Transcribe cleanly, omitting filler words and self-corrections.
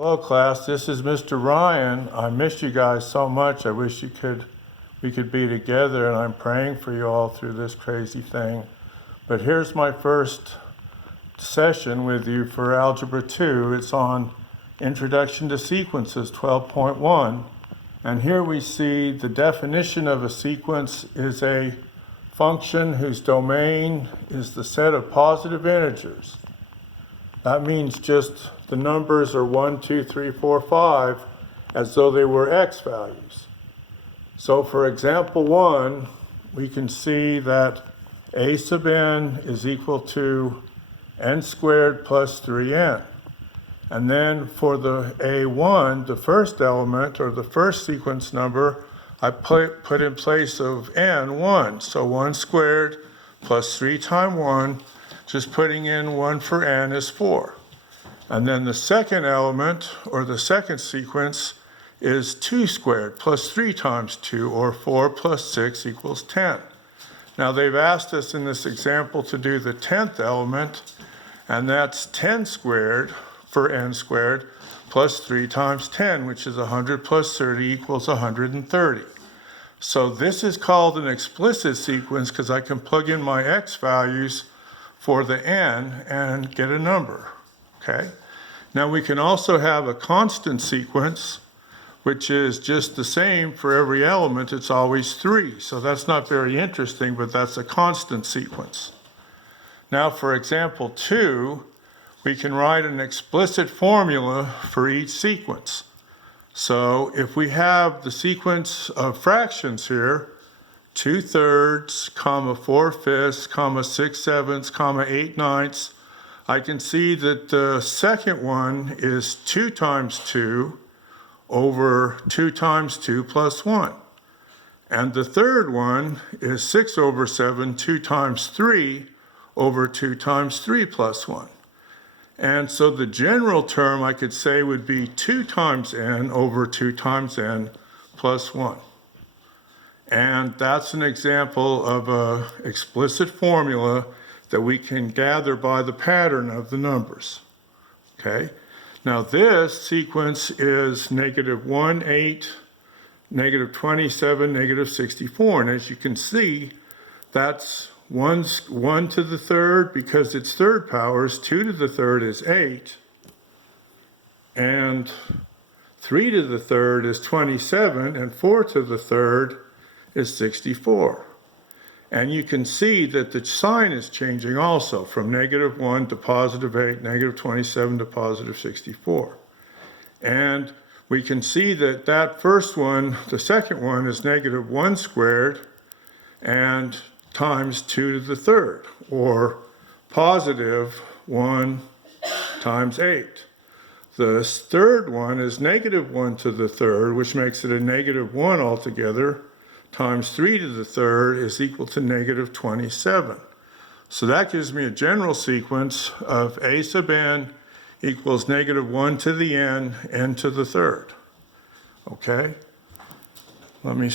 Hello class, this is Mr. Ryan. I missed you guys so much. I wish we could be together, and I'm praying for you all through this crazy thing. But here's my first session with you for Algebra 2. It's on Introduction to Sequences 12.1. And here we see the definition of a sequence is a function whose domain is the set of positive integers. That means just the numbers are 1, 2, 3, 4, 5, as though they were x values. So for example 1, we can see that a sub n is equal to n squared plus 3n. And then for the a1, the first element, or the first sequence number, I put in place of n 1. So 1 squared plus 3 times 1, just putting in 1 for n is 4. And then the second element, or the second sequence, is 2 squared plus 3 times 2, or 4 plus 6 equals 10. Now they've asked us in this example to do the 10th element, and that's 10 squared for n squared plus 3 times 10, which is 100 plus 30 equals 130. So this is called an explicit sequence because I can plug in my x values for the n and get a number. Okay. Now we can also have a constant sequence, which is just the same for every element. It's always 3. So that's not very interesting, but that's a constant sequence. Now for example 2, we can write an explicit formula for each sequence. So if we have the sequence of fractions here, 2/3, 4/5, 6/7, 8/9, I can see that the second one is 2 times 2 over 2 times 2 plus 1. And the third one is 6/7, 2 times 3 over 2 times 3 plus 1. And so the general term I could say would be 2 times n over 2 times n plus 1. And that's an example of an explicit formula that we can gather by the pattern of the numbers. Okay? Now this sequence is -1, 8, -27, -64. And as you can see, that's 1 to the third because it's third powers, 2 to the third is 8, and 3 to the third is 27, and 4 to the third is 64. And you can see that the sign is changing also from -1 to +8, -27 to +64. And we can see that that first one, the second one, is -1 squared and times 2 to the third, or +1 times 8. The third one is -1 to the third, which makes it a -1 altogether, times 3 to the third is equal to -27. So that gives me a general sequence of a sub n equals -1 to the n to the third. Okay? Let me